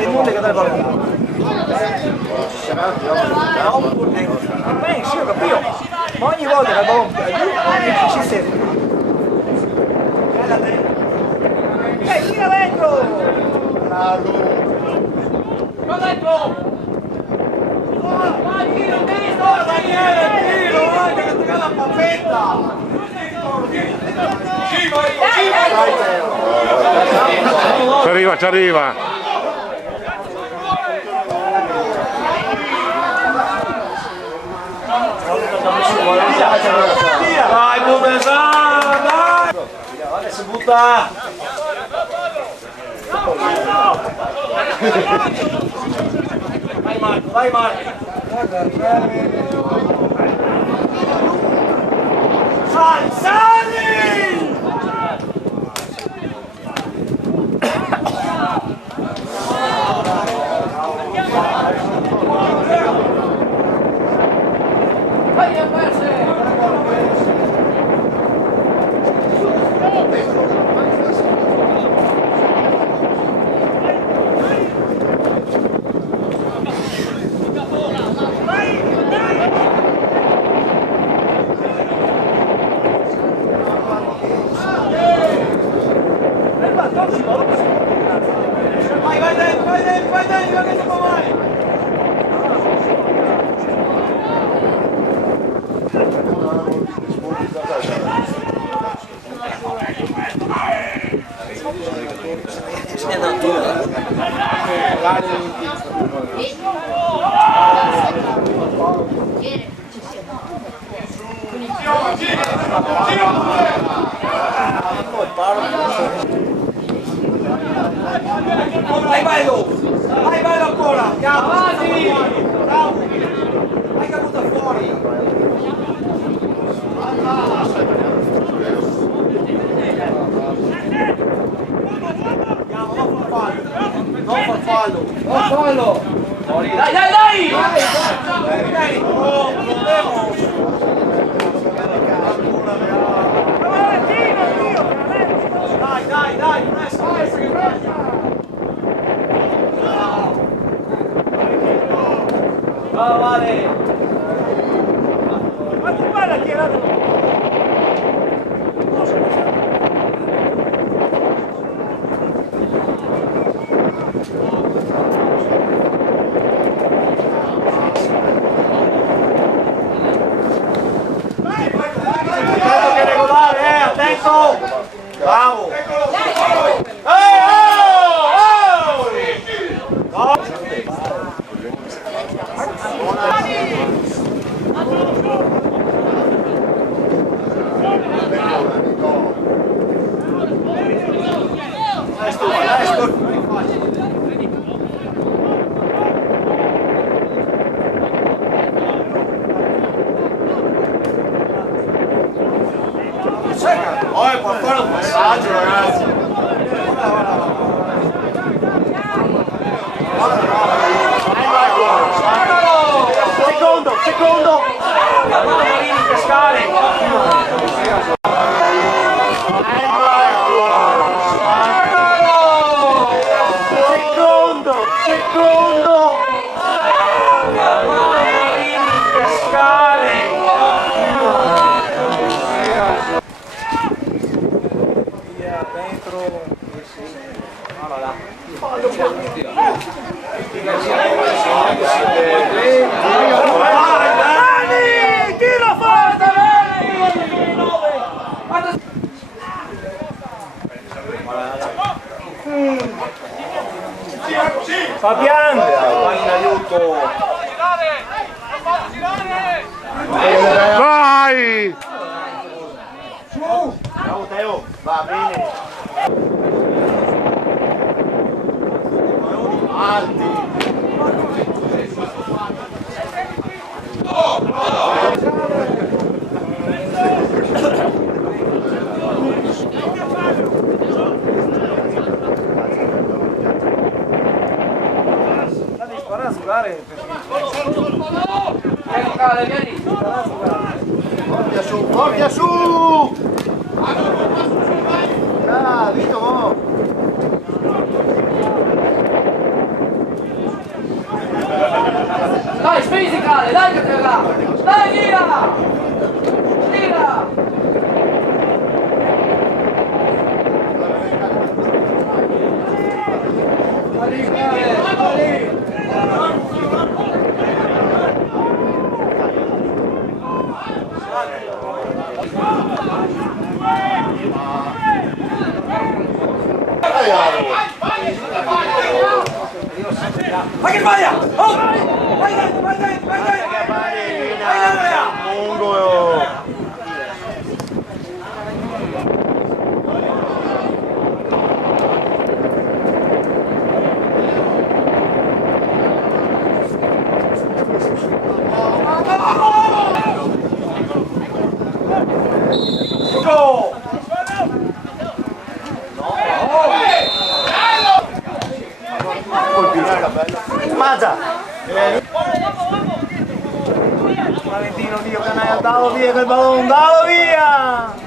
il mondo che dà il pallone. Beh, sì, ho capito. Ma ogni volta che il pallone ci serve. Tira dentro! Va dentro! Vai, tiro, Daniele, tiro! Guarda che tocca la pappetta! Ci arriva! Dai, Bubesana, dai! Adesso butta! Vai Marco, vai Marco! Sali! Vai a perse! Vai dentro, che si può mai! Vai bello ancora! Avanti! Bravo! Vai che butta fuori! Andiamo, non farfallo! Non farfallo! Non fallo! Fuori! Dai, dai, dai! Dai! Oh, non devo! Dai, dai, dai! Pressa che pressa! Va, vale! Ma tu guarda che era... Attento che è regolare, attento! Bravo! Può fare un passaggio, ragazzi. Secondo. La mano Marini pescare. Secondo. La mano Marini pescare. Dentro allora tira forte Fabian vai in aiuto Vai! Bravo Teo, va bene. Alti. Devi sparare a giocare. Vieni. Forza su! Ah, Vito! Vai che sbaglia! Oh! Vai dentro, vai dentro, vai dentro! Vai Andrea! Lungo! Go! Mazza! Valentino, Dio canaglia, dallo via quel pallone, dallo via!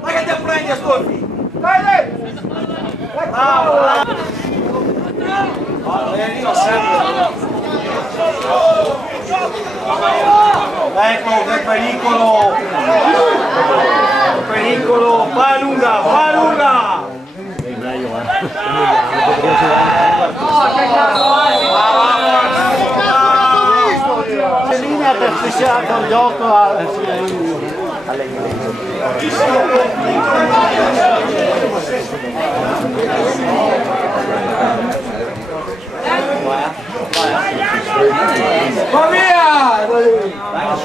Vai che ti prendi, ascolti! Vai lì! Bravo! Valentino sempre! Ecco, che pericolo! Pericolo! Vai lunga, vai lunga! Linea per fissare con gioco all'inglese. Va via!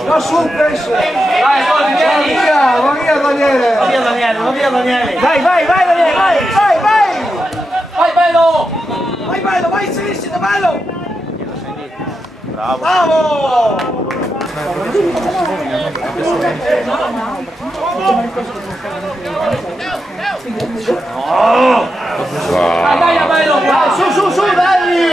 Va su un pesce! Vai, va via Daniele! Va via Daniele, va via Daniele! Vai Daniele, vai! Vai bello! Vai bello, vai sinistra, bello! Bravo! Bravo! Wow. Dai, bello! Su, dai!